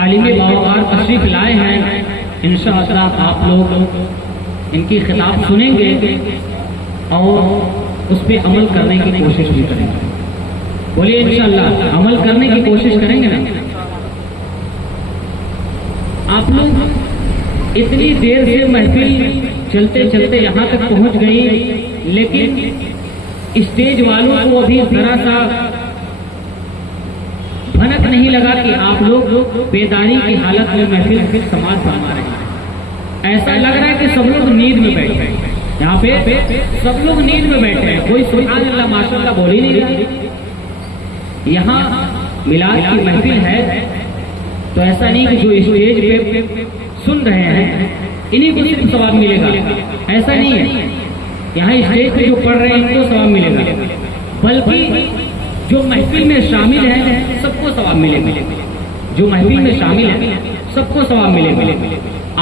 عالم باوقار تشریف لائے ہیں، انشاءاللہ آپ لوگ ان کی خطاب سنیں گے اور اس پہ عمل کرنے کی کوشش بھی کریں گے۔ بولیے انشاءاللہ عمل کرنے کی کوشش کریں گے نا؟ آپ لوگ اتنی دیر سے محفل چلتے چلتے یہاں تک پہنچ گئی، لیکن اسٹیج والوں کو ابھی ذرا سا بھنک نہیں لگا کہ آپ لوگ بیداری کی حالت میں محفل سماعت فرما رہے ہیں۔ ایسا لگ رہا ہے کہ سب لوگ نیند میں بیٹھے ہیں، یہاں پہ سب لوگ نیند میں بیٹھے ہیں، کوئی سبحان اللہ ماشاءاللہ بول ہی نہیں رہا۔ یہاں میلاد کی محفل ہے تو ایسا نہیں کہ جو اسٹیج پہ سن رہے ہیں انہیں کو صرف ثواب ملے گا، ایسا نہیں ہے۔ یہاں اسٹیج پہ جو پڑھ رہے ہیں ان کو ثواب ملے گا، بلکہ جو محفل میں شامل ہیں سب کو ثواب ملے گا، جو محفل میں شامل ہیں سب کو ثواب ملے گا۔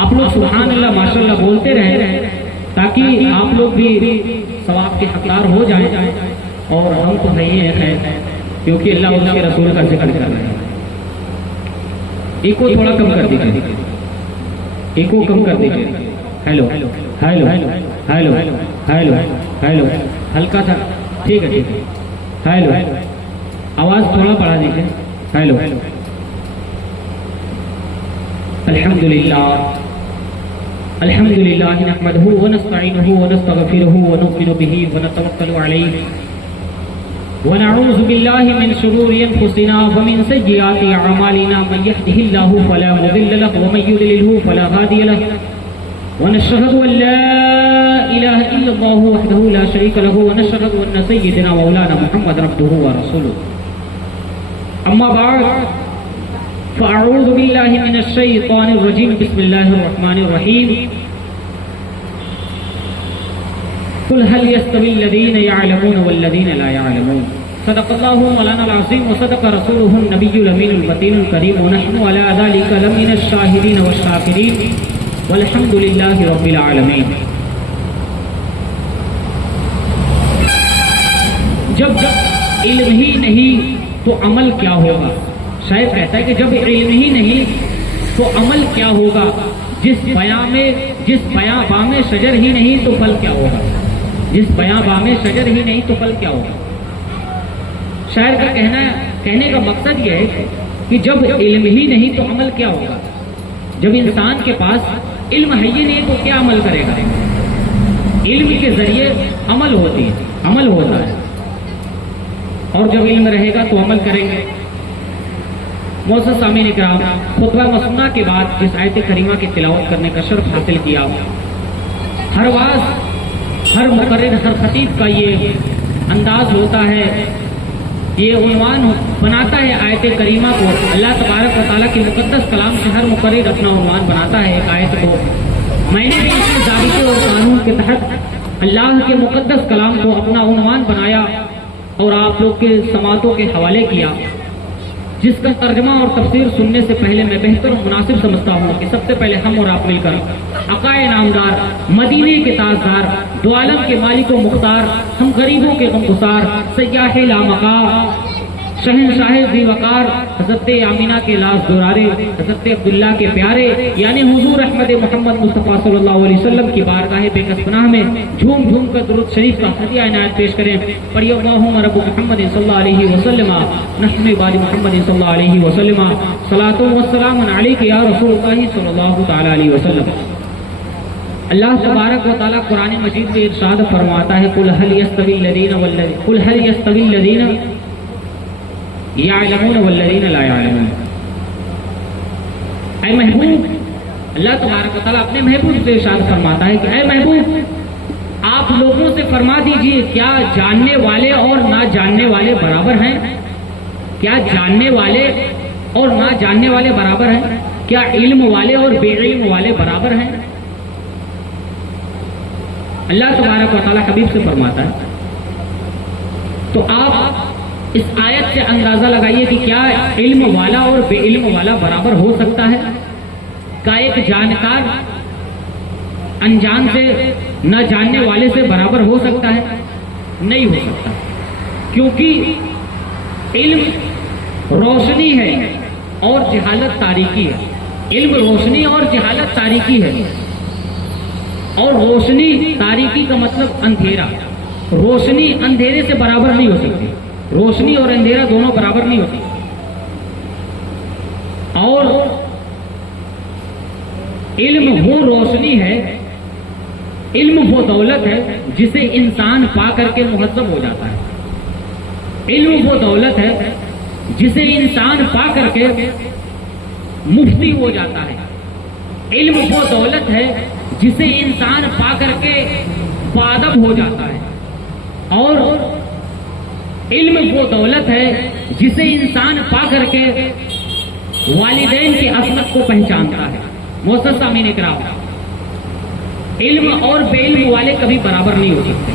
آپ لوگ سبحان اللہ ماشاءاللہ بولتے رہیں تاکہ آپ لوگ بھی ثواب کے حقدار ہو جائیں، اور ہم تو نہیں ہیں کیونکہ اللہ اور اس کے رسول کا ذکر کر رہے ہیں۔ ایک کو تھوڑا کم کر دیجیے، ایک کو کم کر دیجیے۔ Hello hello hello hello hello, ہلکا تھا، ٹھیک ہے ٹھیک ہے۔ ہیلو، آواز تھوڑا بڑھا دیجیے۔ ہیلو، الحمدللہ الحمدللہ نحمدہ ونستعینہ ونستغفرہ ونؤمن بہ ونتوکل علیہ ونعوذ باللہ من شرور انفسنا ومن سیئات اعمالنا، من یہدہ اللہ فلا مضل له ومن یضلل فلا ہادی له، ونشهد ان لا اله الا الله وحده لا شريك له، ونشهد ان سيدنا مولانا محمد عبده ورسوله، اما بعد فاعوذ بالله من الشيطان الرجيم، بسم الله الرحمن الرحيم، قل هل يستوي الذين يعلمون والذين لا يعلمون، صدق الله مولانا العظيم وصدق رسوله النبي الامين المتين الكريم، ونحن على ذلك لمن الشاهدين والشاكرين والحمد للہ رب العالمین۔ جب علم ہی نہیں تو عمل کیا ہوگا؟ شاید کہتا ہے کہ جب علم ہی نہیں تو عمل کیا ہوگا؟ جس بیاں میں شجر ہی نہیں تو پھل کیا ہوگا؟ جس بیاں میں شجر ہی نہیں تو پھل کیا ہوگا؟ شاعر کا کہنے کا مقصد یہ ہے کہ جب علم ہی نہیں تو عمل کیا ہوگا؟ جب انسان کے پاس علم ہے ہی نہیں تو کیا عمل کرے گا؟ علم کے ذریعے عمل ہوتا ہے، اور جب علم رہے گا تو عمل کریں گے۔ معزز سامعین اکرام، خطبہ مسنونہ کے بعد جس آیت کریمہ کی تلاوت کرنے کا شرف حاصل کیا، ہر واعظ، ہر مقرر، ہر خطیب کا یہ انداز ہوتا ہے، یہ عنوان بناتا ہے آیت کریمہ کو۔ اللہ تبارک و تعالیٰ کے مقدس کلام سے ہر مقرر اپنا عنوان بناتا ہے ایک آیت کو۔ میں نے بھی اس ضابطے اور قانون کے تحت اللہ کے مقدس کلام کو اپنا عنوان بنایا اور آپ لوگ کے سماعتوں کے حوالے کیا، جس کا ترجمہ اور تفسیر سننے سے پہلے میں بہتر اور مناسب سمجھتا ہوں کہ سب سے پہلے ہم اور آپ مل کر عقائے نامدار، مدینے کے تاجدار، دو عالم کے مالک و مختار، ہم غریبوں کے غمگسار، سیاح لامقام، شہنشاہ ذی وقار، حضرت آمینہ کے لاز دورارے، حضرت عبداللہ کے پیارے یعنی حضور احمد محمد مصطفیٰ صلی اللہ علیہ وسلم کی بارگاہ بے کس پناہ میں جھوم جھوم کر درود شریف کا ہدیہ عنایت پیش کریں۔ پڑھیے اللہم رب محمد صلی اللہ علیہ وسلم، نحن عباد محمد صلی اللہ علیہ وسلم، صلاۃ و سلام علیک یا رسول اللہ صلی اللہ تعالی علیہ وسلم۔ اللہ تبارک و تعالیٰ قرآن مجید میں ارشاد فرماتا ہے، قل هل يستوي الذین یعلمون والذین لا یعلمون۔ اے محبوب، اللہ تبارک و تعالیٰ اپنے محبوب سے ارشاد فرماتا ہے کہ اے محبوب، آپ لوگوں سے فرما دیجئے کیا جاننے والے اور نہ جاننے والے برابر ہیں؟ کیا جاننے والے اور نہ جاننے والے برابر ہیں؟ کیا علم والے اور بے علم والے برابر ہیں؟ اللہ تبارک و تعالیٰ حبیب سے فرماتا ہے۔ تو آپ اس آیت سے اندازہ لگائیے کہ کیا علم والا اور بے علم والا برابر ہو سکتا ہے؟ کیا ایک جانکار انجان سے، نہ جاننے والے سے برابر ہو سکتا ہے؟ نہیں ہو سکتا، کیونکہ علم روشنی ہے اور جہالت تاریکی ہے. علم روشنی اور جہالت تاریکی ہے. اور روشنی تاریکی کا مطلب اندھیرا. روشنی اندھیرے سے برابر نہیں ہو سکتی. روشنی اور اندھیرا دونوں برابر نہیں ہوتی. اور علم وہ روشنی ہے، علم وہ دولت ہے جسے انسان پا کر کے مہذب ہو جاتا ہے. علم وہ دولت ہے جسے انسان پا کر کے مفتی ہو جاتا ہے. علم وہ دولت ہے جسے انسان پا کر کے باادب ہو جاتا ہے. اور علم وہ دولت ہے جسے انسان پا کر کے والدین کی عظمت کو پہچانتا ہے. معزز سامعین کرام، علم اور بے علم والے کبھی برابر نہیں ہو سکتے.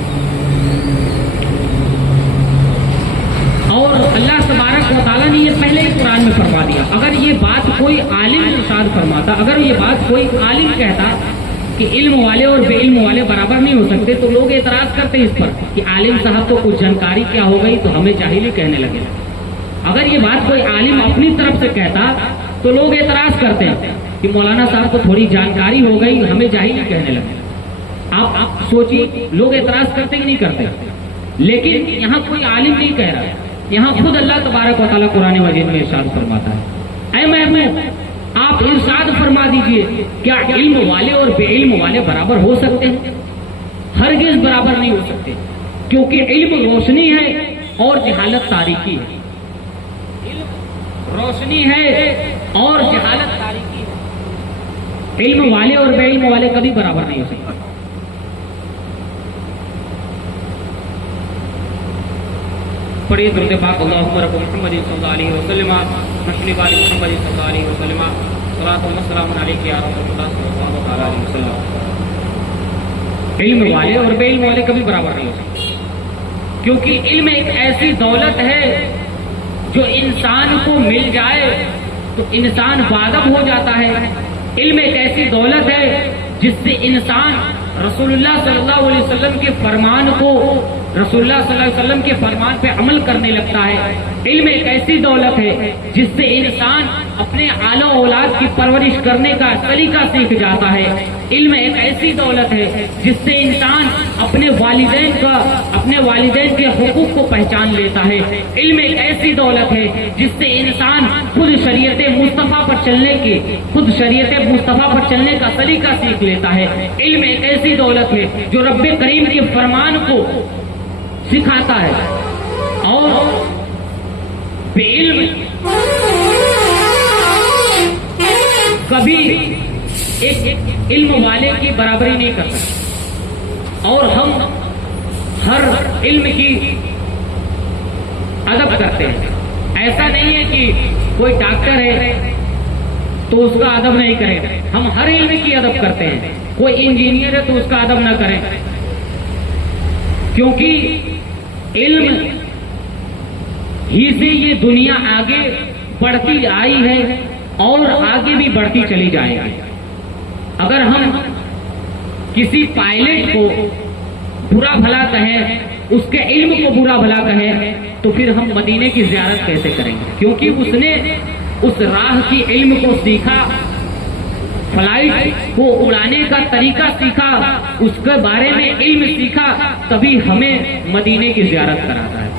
اور اللہ تبارک و تعالیٰ نے یہ پہلے ہی قرآن میں فرما دیا. اگر یہ بات کوئی عالم ارشاد فرماتا، اگر یہ بات کوئی عالم کہتا کہ علم والے اور بے علم والے برابر نہیں ہو سکتے، تو لوگ اعتراض کرتے اس پر کہ عالم صاحب کو کچھ جانکاری کیا ہو گئی تو ہمیں جاہل ہی کہنے لگے. اگر یہ بات کوئی عالم اپنی طرف سے کہتا تو لوگ اعتراض کرتے کہ مولانا صاحب کو تھوڑی جانکاری ہو گئی ہمیں جاہل ہی کہنے لگے. آپ سوچیے لوگ اعتراض کرتے کہ نہیں کرتے. لیکن یہاں کوئی عالم نہیں کہہ رہا، یہاں خود اللہ تبارک و تعالیٰ قرآن مجید میں ارشاد فرماتا ہے. اے محبوب، آپ ارشاد فرما دیجئے کیا علم والے اور بے علم والے برابر ہو سکتے ہیں؟ ہرگز برابر نہیں ہو سکتے، کیونکہ علم روشنی ہے اور جہالت تاریکی ہے. علم روشنی ہے اور جہالت تاریکی ہے. علم والے اور بے علم والے کبھی برابر نہیں ہو سکتے. پڑھیے درود پاک اللہم رب محمد صلی اللہ علیہ وسلم مشرف علی محمد صلی اللہ علیہ وسلم صلاۃ و سلام علیک یا رسول اللہ صلی اللہ علیہ وسلم. علم والے اور بے علم والے کبھی برابر نہیں ہو سکتے، کیونکہ علم ایک ایسی دولت ہے جو انسان کو مل جائے تو انسان باادب ہو جاتا ہے. علم ایک ایسی دولت ہے جس سے انسان رسول اللہ صلی اللہ علیہ وسلم کے فرمان کو، رسول اللہ صلی اللہ علیہ وسلم کے فرمان پہ عمل کرنے لگتا ہے. علم ایک ایسی دولت ہے جس سے انسان اپنے اعلیٰ اولاد کی پرورش کرنے کا طریقہ سیکھ جاتا ہے. علم ایک ایسی دولت ہے جس سے انسان اپنے والدین کے حقوق کو پہچان لیتا ہے. علم ایک ایسی دولت ہے جس سے انسان خود شریعت مصطفیٰ پر چلنے کا طریقہ سیکھ لیتا ہے. علم ایک ایسی دولت ہے جو رب کریم کے فرمان کو سکھاتا ہے. اور بے علم کبھی ایک علم والے کی برابری نہیں کر سکتا. اور ہم ہر علم کی ادب کرتے ہیں. ایسا نہیں ہے کہ کوئی ڈاکٹر ہے تو اس کا ادب نہیں کریں. ہم ہر علم کی ادب کرتے ہیں. کوئی انجینئر ہے تو اس کا ادب نہ کریں، کیونکہ علم ہی سے یہ دنیا آگے بڑھتی آئی ہے اور آگے بھی بڑھتی چلی جائے گی. اگر ہم کسی پائلٹ کو برا بھلا کہیں، اس کے علم کو برا بھلا کہیں، تو پھر ہم مدینے کی زیارت کیسے کریں گے؟ کیونکہ اس نے اس راہ کی علم کو سیکھا، فلائٹ کو اڑانے کا طریقہ سیکھا، اس کے بارے میں علم سیکھا، تبھی ہمیں مدینے کی زیارت کراتا ہے.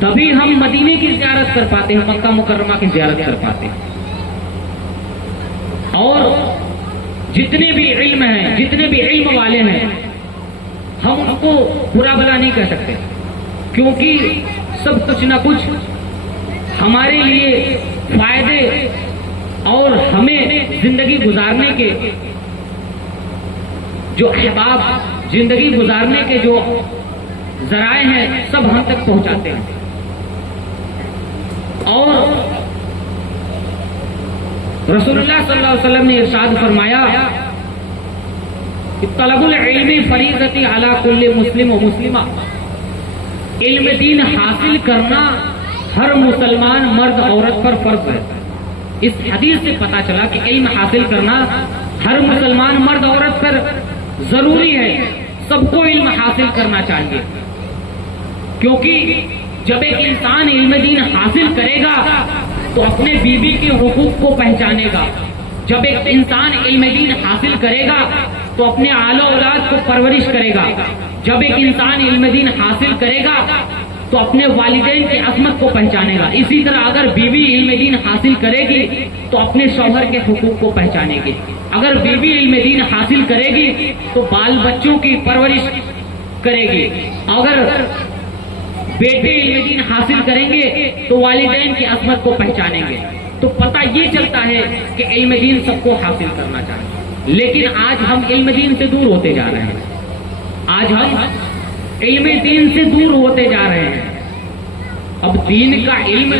تبھی ہم مدینے کی زیارت کر پاتے ہیں، مکہ مکرمہ کی زیارت کر پاتے ہیں. اور جتنے بھی علم ہیں، جتنے بھی علم والے ہیں، ہم ان کو برا بھلا نہیں کہہ سکتے، کیونکہ سب کچھ نہ کچھ ہمارے لیے فائدے اور ہمیں زندگی گزارنے کے جو احباب، زندگی گزارنے کے جو ذرائع ہیں، سب ہم تک پہنچاتے ہیں. اور رسول اللہ صلی اللہ علیہ وسلم نے ارشاد فرمایا کہ طلب العلم فریضۃ علی کل مسلم و مسلمہ. علم دین حاصل کرنا ہر مسلمان مرد عورت پر فرض ہے. اس حدیث سے پتا چلا کہ علم حاصل کرنا ہر مسلمان مرد عورت پر ضروری ہے. سب کو علم حاصل کرنا چاہیے، کیونکہ جب ایک انسان علم دین حاصل کرے گا تو اپنے بیوی کے حقوق کو پہچانے گا. جب ایک انسان علم دین حاصل کرے گا تو اپنے آل و اولاد کو پرورش کرے گا. جب ایک انسان علم دین حاصل کرے گا تو اپنے والدین کی عظمت کو پہچانے گا. اسی طرح اگر بیوی علم دین حاصل کرے گی تو اپنے شوہر کے حقوق کو پہچانے گی. اگر بیوی علم دین حاصل کرے گی تو بال بچوں کی پرورش کرے گی. اگر بیٹے علم دین حاصل کریں گے تو والدین کی عظمت کو پہچانیں گے. تو پتہ یہ چلتا ہے کہ علم دین سب کو حاصل کرنا چاہیے. لیکن آج ہم علم دین سے دور ہوتے جا رہے ہیں. آج ہم علم دین سے دور ہوتے جا رہے ہیں. اب دین کا علم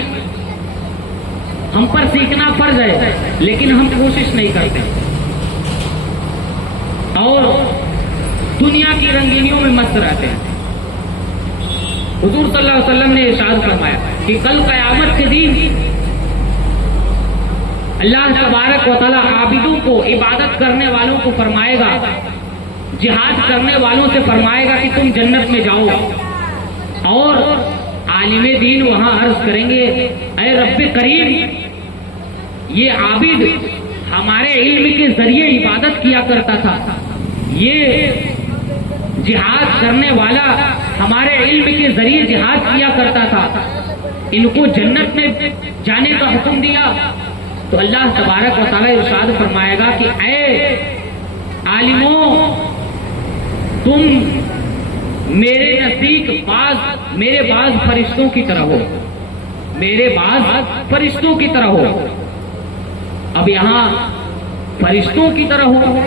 ہم پر سیکھنا فرض ہے لیکن ہم کوشش نہیں کرتے اور دنیا کی رنگینیوں میں مست رہتے ہیں. حضور صلی اللہ علیہ وسلم نے ارشاد فرمایا کہ کل قیامت کے دن اللہ تبارک و تعالی عابدوں کو، عبادت کرنے والوں کو فرمائے گا، جہاد کرنے والوں سے فرمائے گا کہ تم جنت میں جاؤ. اور عالم دین وہاں عرض کریں گے اے رب کریم، یہ عابد ہمارے علم کے ذریعے عبادت کیا کرتا تھا، یہ جہاد کرنے والا ہمارے علم کے ذریعے جہاد کیا کرتا تھا، ان کو جنت میں جانے کا حکم دیا. تو اللہ تبارک و تعالی ارشاد فرمائے گا کہ اے عالموں، تم میرے نزدیک میرے بعض فرشتوں کی طرح ہو، میرے بعض فرشتوں کی طرح ہو. اب یہاں فرشتوں کی طرح ہو،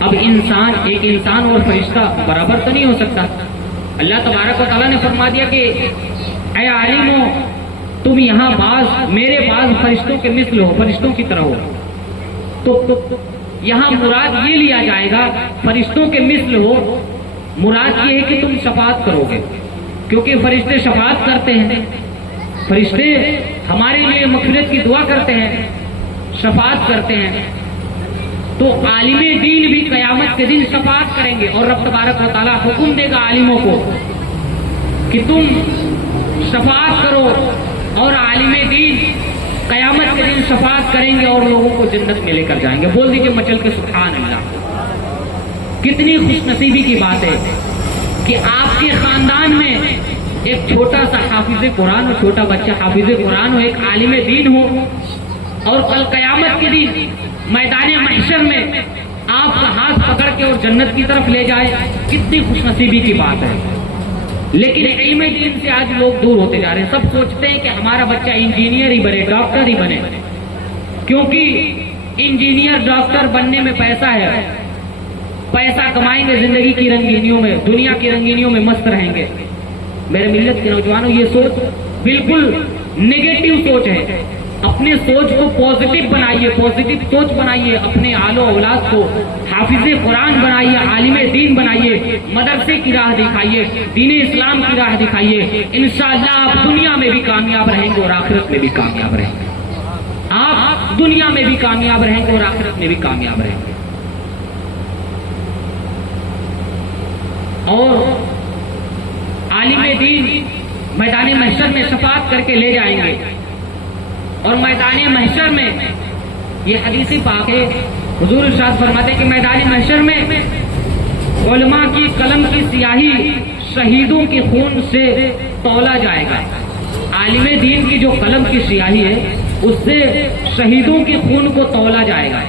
اب ایک انسان اور فرشتہ برابر تو نہیں ہو سکتا. اللہ تبارک و تعالیٰ نے فرما دیا کہ اے عالموں، تم یہاں میرے بعض فرشتوں کے مثل ہو، فرشتوں کی طرح ہو. تو یہاں مراد یہ لیا جائے گا فرشتوں کے مثل ہو، مراد یہ ہے کہ تم شفاعت کرو گے، کیونکہ فرشتے شفاعت کرتے ہیں. فرشتے ہمارے لیے مغفرت کی دعا کرتے ہیں، شفاعت کرتے ہیں. تو عالم دین بھی قیامت کے دن شفاعت کریں گے اور رب تبارک و تعالیٰ حکم دے گا عالموں کو کہ تم شفاعت کرو. اور عالم دین قیامت کے دن شفاعت کریں گے اور لوگوں کو جنت میں لے کر جائیں گے. بول دیجئے مچل کے سبحان اللہ. کتنی خوش نصیبی کی بات ہے کہ آپ کے خاندان میں ایک چھوٹا سا حافظ قرآن ہو، چھوٹا بچہ حافظ قرآن ہو، ایک عالم دین ہو، اور کل قیامت کے دن میدان محشر میں آپ کا ہاتھ پکڑ کے اور جنت کی طرف لے جائے. کتنی خوش نصیبی کی بات ہے. لیکن علم دین سے آج لوگ دور ہوتے جا رہے ہیں. سب سوچتے ہیں کہ ہمارا بچہ انجینئر ہی بنے، ڈاکٹر ہی بنے، کیونکہ انجینئر ڈاکٹر بننے میں پیسہ ہے، پیسہ کمائیں گے، زندگی کی رنگینیوں میں، دنیا کی رنگینیوں میں مست رہیں گے. میرے ملت کے نوجوانوں، یہ سوچ بالکل نیگیٹو سوچ ہے. اپنے سوچ کو پازیٹو بنائیے، پازیٹو سوچ بنائیے. اپنے آل و اولاد کو حافظ قرآن بنائیے، عالم دین بنائیے، مدرسے کی راہ دکھائیے، دین اسلام کی راہ دکھائیے. انشاءاللہ آپ دنیا میں بھی کامیاب رہیں گے اور آخرت میں بھی کامیاب رہیں گے. آپ دنیا میں بھی کامیاب رہیں گے اور آخرت میں بھی کامیاب رہیں گے. اور عالم دین میدان محشر میں شفاعت کر کے لے جائیں گے. اور میدان محشر میں یہ حدیث پاک ہے، حضور ارشاد فرماتے ہیں کہ میدان محشر میں علماء کی قلم کی سیاہی شہیدوں کے خون سے تولا جائے گا. عالم دین کی جو قلم کی سیاہی ہے اس سے شہیدوں کے خون کو تولا جائے گا.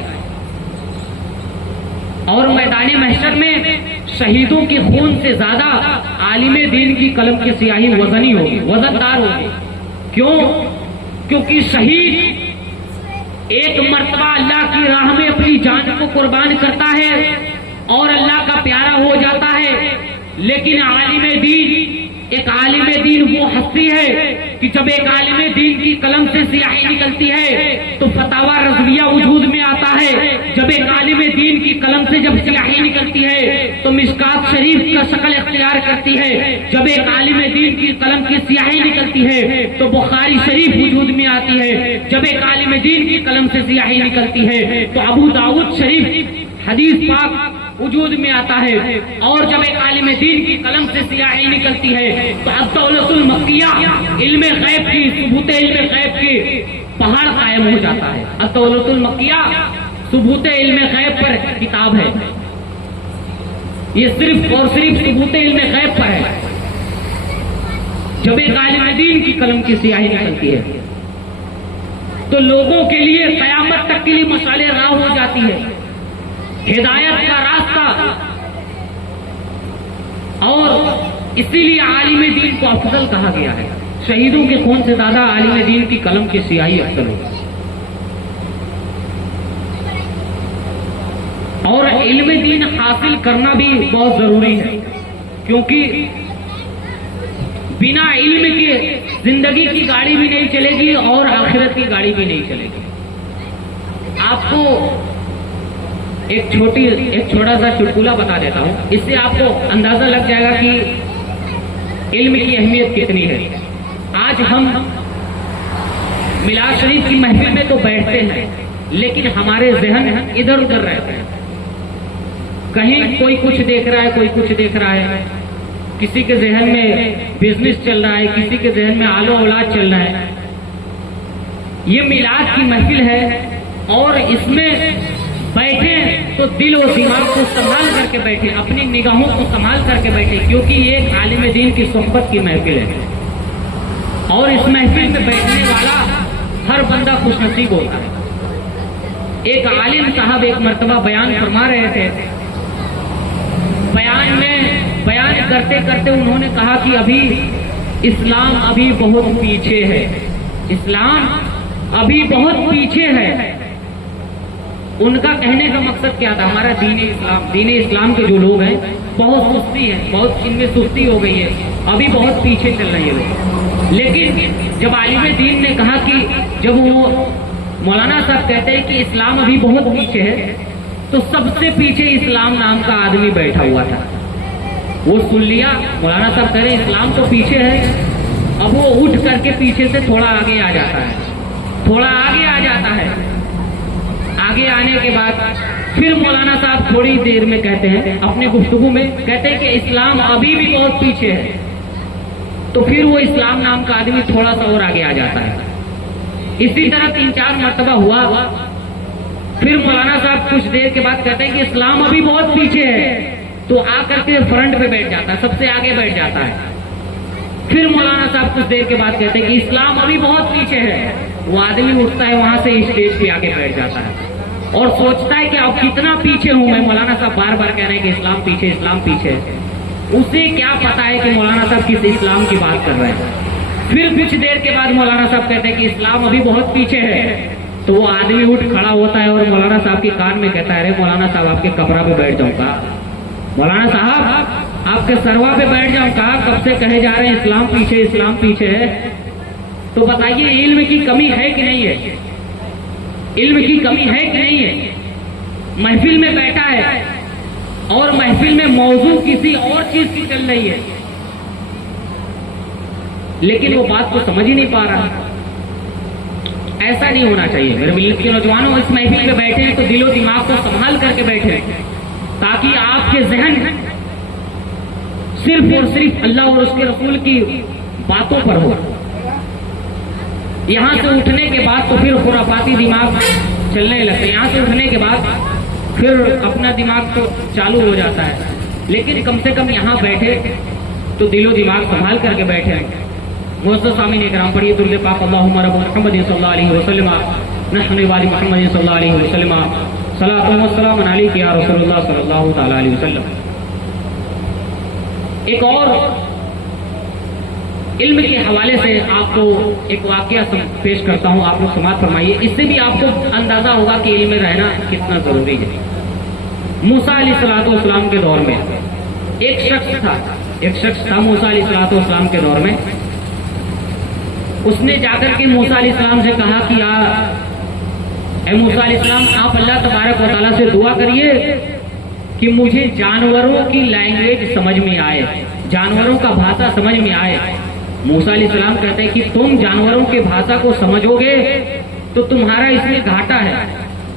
اور میدان محشر میں شہیدوں کے خون سے زیادہ عالم دین کی قلم کی سیاہی وزنی ہوگی، وزندار ہوگی. کیوں؟ کیونکہ شہید ایک مرتبہ اللہ کی راہ میں اپنی جان کو قربان کرتا ہے اور اللہ کا پیارا ہو جاتا ہے. لیکن عالم دین، ایک عالم دین وہ ہستی ہے کہ جب ایک عالم دین کی قلم سے سیاہی نکلتی ہے تو فتاوی رضویہ وجود میں آتا ہے. جب ایک عالم دین کی قلم سے جب سیاہی نکلتی ہے تو مشکات شریف کا شکل اختیار کرتی ہے. جب ایک عالم دین کی قلم کی سیاہی نکلتی ہے تو بخاری شریف وجود میں آتی ہے. جب ایک عالم دین کی قلم سے سیاہی نکلتی ہے تو ابو داؤد شریف حدیث پاک وجود میں آتا ہے، اور جب ایک عالم دین کی قلم سے سیاہی نکلتی ہے تو الدولۃ المکیہ، علم غیب کی، ثبوت علم غیب کی پہاڑ قائم ہو جاتا ہے۔ الدولۃ المکیہ ثبوت علم غیب پر کتاب ہے، یہ صرف اور صرف ثبوت علم غیب پر ہے۔ جب ایک عالم دین کی قلم کی سیاہی نکلتی ہے تو لوگوں کے لیے قیامت تک کے لیے مشعل راہ ہو جاتی ہے، ہدایت کا راستہ، اور اسی لیے عالم دین کو افضل کہا گیا ہے۔ شہیدوں کے خون سے زیادہ عالم دین کی قلم کی سیاہی افضل ہے۔ اور علم دین حاصل کرنا بھی بہت ضروری ہے، کیونکہ بنا علم کے زندگی کی گاڑی بھی نہیں چلے گی اور آخرت کی گاڑی بھی نہیں چلے گی۔ آپ کو ایک چھوٹا سا چٹکلا بتا دیتا ہوں، اس سے آپ کو اندازہ لگ جائے گا کہ علم کی اہمیت کتنی ہے۔ آج ہم میلاد شریف کی محفل میں تو بیٹھتے ہیں، لیکن ہمارے ذہن ادھر ادھر رہتے ہیں، کہیں کوئی کچھ دیکھ رہا ہے، کوئی کچھ دیکھ رہا ہے، کسی کے ذہن میں بزنس چل رہا ہے، کسی کے ذہن میں آل و اولاد چل رہا ہے۔ یہ میلاد کی محفل ہے اور اس میں بیٹھے تو دل و دماغ کو سنبھال کر کے بیٹھے، اپنی نگاہوں کو سنبھال کر کے بیٹھے، کیونکہ یہ ایک عالم دین کی صحبت کی محفل ہے، اور اس محفل میں بیٹھنے والا ہر بندہ خوش نصیب ہوتا ہے۔ ایک عالم صاحب ایک مرتبہ بیان فرما رہے تھے، بیان کرتے کرتے انہوں نے کہا کہ ابھی اسلام ابھی بہت پیچھے ہے، اسلام ابھی بہت پیچھے ہے۔ ان کا کہنے کا مقصد کیا تھا؟ ہمارا دین اسلام کے جو لوگ ہیں بہت سستی ہے، بہت ان میں سستی ہو گئی ہے، ابھی بہت پیچھے چل رہے ہیں لوگ۔ لیکن جب عالم دین نے کہا کہ جب وہ مولانا صاحب کہتے ہیں کہ اسلام ابھی بہت پیچھے ہے، تو سب سے پیچھے اسلام نام کا آدمی بیٹھا ہوا تھا، وہ سن لیا مولانا صاحب کہہ رہے ہیں اسلام تو پیچھے ہے، اب وہ اٹھ کر کے پیچھے سے تھوڑا آگے آ جاتا ہے، تھوڑا آگے آ جاتا ہے۔ آگے آنے کے بعد پھر مولانا صاحب تھوڑی دیر میں کہتے ہیں اپنی گفتگو میں، کہتے ہیں کہ اسلام ابھی بھی بہت پیچھے ہے، تو پھر وہ اسلام نام کا آدمی تھوڑا سا اور آگے آ جاتا ہے۔ اسی طرح 3-4 مرتبہ ہوا، پھر مولانا صاحب کچھ دیر کے بعد کہتے ہیں کہ اسلام ابھی بہت پیچھے ہے، تو آ کر کے فرنٹ پہ بیٹھ جاتا ہے، سب سے آگے بیٹھ جاتا ہے۔ پھر مولانا صاحب کچھ دیر کے بعد کہتے ہیں کہ اسلام ابھی بہت پیچھے ہے، وہ آدمی اٹھتا ہے وہاں سے اسٹیج پہ آگے بیٹھ جاتا ہے اور سوچتا ہے کہ اب کتنا پیچھے ہوں میں، مولانا صاحب بار بار کہہ رہے ہیں کہ اسلام پیچھے، اسلام پیچھے ہے، اسے کیا پتا ہے کہ مولانا صاحب کس اسلام کی بات کر رہے ہیں۔ پھر کچھ دیر کے بعد مولانا صاحب کہتے ہیں کہ اسلام ابھی بہت پیچھے ہے، تو وہ آدمی اٹھ کھڑا ہوتا ہے اور مولانا صاحب کے کان میں کہتا ہے ارے مولانا صاحب آپ کے کپڑا پہ بیٹھ جاؤں گا، مولانا صاحب آپ کے سروا پہ بیٹھ جاؤں گا، کب سے کہے جا رہے ہیں اسلام پیچھے، اسلام پیچھے ہے، تو بتائیے علم کی کمی ہے کہ نہیں ہے؟ علم کی کمی ہے کہ نہیں ہے؟ محفل میں بیٹھا ہے اور محفل میں موضوع کسی اور چیز کی چل رہی ہے، لیکن وہ بات کو سمجھ ہی نہیں پا رہا۔ ایسا نہیں ہونا چاہیے میرے ملت کے نوجوانوں، اس محفل میں بیٹھے ہیں تو دل و دماغ کو سنبھال کر کے بیٹھے، تاکہ آپ کے ذہن صرف اور صرف اللہ اور اس کے رسول کی باتوں پر ہو۔ یہاں سے اٹھنے کے بعد تو پھر خرافاتی دماغ چلنے لگتے ہیں، یہاں سے اٹھنے کے بعد پھر اپنا دماغ تو چالو ہو جاتا ہے، لیکن کم سے کم یہاں بیٹھے تو دل و دماغ سنبھال کر کے بیٹھے۔ معزز سامعین کرام، پڑھیے درود پاک اللہم رب محمد صلی اللہ علیہ وسلم نحن والی محمد صلی اللہ علیہ وسلم صلاۃ و سلام علیک یا رسول اللہ صلی اللہ تعالی علیہ وسلم۔ ایک اور علم کے حوالے سے آپ کو ایک واقعہ پیش کرتا ہوں، آپ لوگ سماعت فرمائیے، اس سے بھی آپ کو اندازہ ہوگا کہ علم میں رہنا کتنا ضروری ہے۔ موسیٰ علیہ السلام کے دور میں ایک شخص تھا موسیٰ علیہ السلام کے دور میں، اس نے جا کر کے موسیٰ علیہ السلام سے کہا کہ اے موسیٰ علیہ السلام، آپ اللہ تبارک و تعالیٰ سے دعا کریے کہ مجھے جانوروں کی لینگویج سمجھ میں آئے، جانوروں کا بھاشا سمجھ میں آئے۔ موسیٰ علیہ السلام کہتے ہیں کہ تم جانوروں کے بھاشا کو سمجھو گے تو تمہارا اس میں گھاٹا ہے،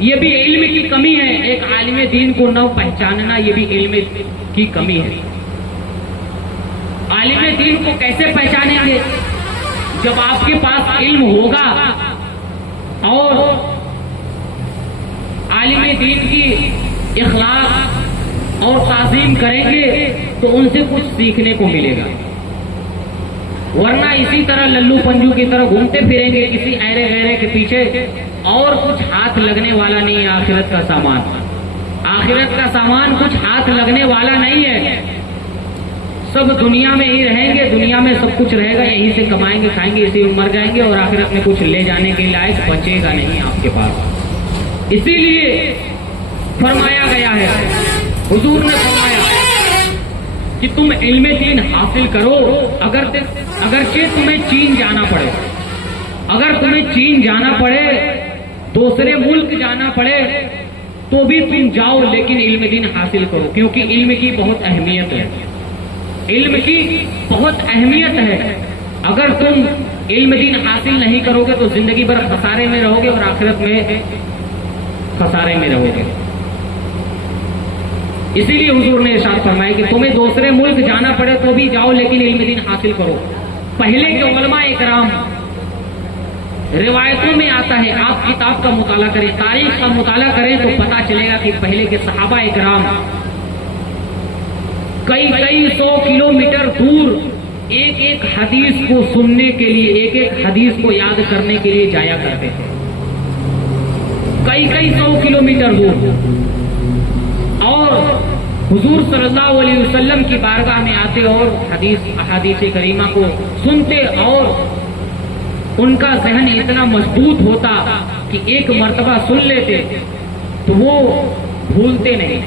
یہ بھی علم کی کمی ہے. ایک عالم دین کو نہ پہچاننا یہ بھی علم کی کمی ہے. عالم دین کو کیسے پہچانیں گے؟ جب آپ کے پاس علم ہوگا اور عالم دین کی اخلاق اور تعظیم کریں گے تو ان سے کچھ سیکھنے کو ملے گا. ورنہ اسی طرح للو پنجو کی طرح گھومتے پھریں گے کسی ایرے غیرے کے پیچھے، اور کچھ ہاتھ لگنے والا نہیں ہے. آخرت کا سامان، آخرت کا سامان کچھ ہاتھ لگنے والا نہیں ہے. سب دنیا میں ہی رہیں گے، دنیا میں سب کچھ رہے گا، یہیں سے کمائیں گے کھائیں گے، اسی میں مر جائیں گے، اور آخرت میں کچھ لے جانے کے لائق بچے گا نہیں آپ کے پاس. اسی لیے فرمایا گیا ہے، حضور نے فرمایا کہ تم علم دین حاصل کرو. اگرچہ تمہیں چین جانا پڑے، اگر تمہیں چین جانا پڑے، دوسرے ملک جانا پڑے تو بھی تم جاؤ، لیکن علم دین حاصل کرو. کیونکہ علم کی بہت اہمیت ہے، علم کی بہت اہمیت ہے. اگر تم علم دین حاصل نہیں کرو گے تو زندگی بھر خسارے میں رہو گے اور آخرت میں خسارے میں رہو گے. اسی لیے حضور نے ارشاد فرمایا کہ تمہیں دوسرے ملک جانا پڑے تو بھی جاؤ، لیکن علم دین حاصل کرو. پہلے کے علماء اکرام، روایتوں میں آتا ہے، آپ کتاب کا مطالعہ کریں، تاریخ کا مطالعہ کریں تو پتا چلے گا کہ پہلے کے صحابہ اکرام کئی سو کلومیٹر دور ایک ایک حدیث کو سننے کے لیے، ایک ایک حدیث کو یاد کرنے کے لیے جایا کرتے تھے. کئی سو کلومیٹر دور. اور حضور صلی اللہ علیہ وسلم کی بارگاہ میں آتے اور احادیث کریمہ کو سنتے، اور ان کا ذہن اتنا مضبوط ہوتا کہ ایک مرتبہ سن لیتے تو وہ بھولتے نہیں،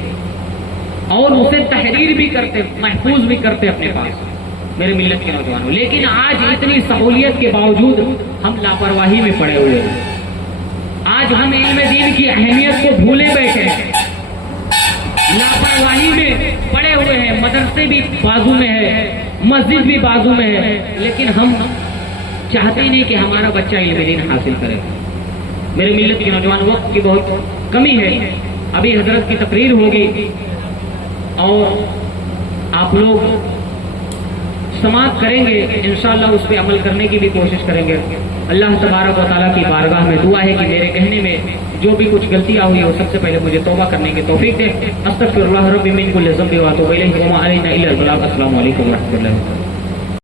اور اسے تحریر بھی کرتے، محفوظ بھی کرتے اپنے پاس. میرے ملت کے نوجوانوں، لیکن آج اتنی سہولیت کے باوجود ہم لاپرواہی میں پڑے ہوئے ہیں. آج ہم علم دین کی اہمیت کو بھولے بیٹھے ہیں، لاپرواہی میں پڑے ہوئے ہیں. مدرسے بھی بازو میں ہے، مسجد بھی بازو میں ہے، لیکن ہم چاہتے نہیں کہ ہمارا بچہ علم دین حاصل کرے. میرے ملت کے نوجوان، وقت کی بہت کمی ہے. ابھی حضرت کی تقریر ہوگی اور آپ لوگ سماعت کریں گے، انشاءاللہ اس پہ عمل کرنے کی بھی کوشش کریں گے. اللہ تبارک و تعالیٰ کی بارگاہ میں دعا ہے کہ میرے کہنے میں جو بھی کچھ غلطیاں ہوئی ہو سب سے پہلے مجھے توبہ کرنے کی توفیق دے. استغفر اللہ ربی من کل ذنب و اتوب الیہ وما علینا الا البلاغ. السلام علیکم و رحمۃ اللہ.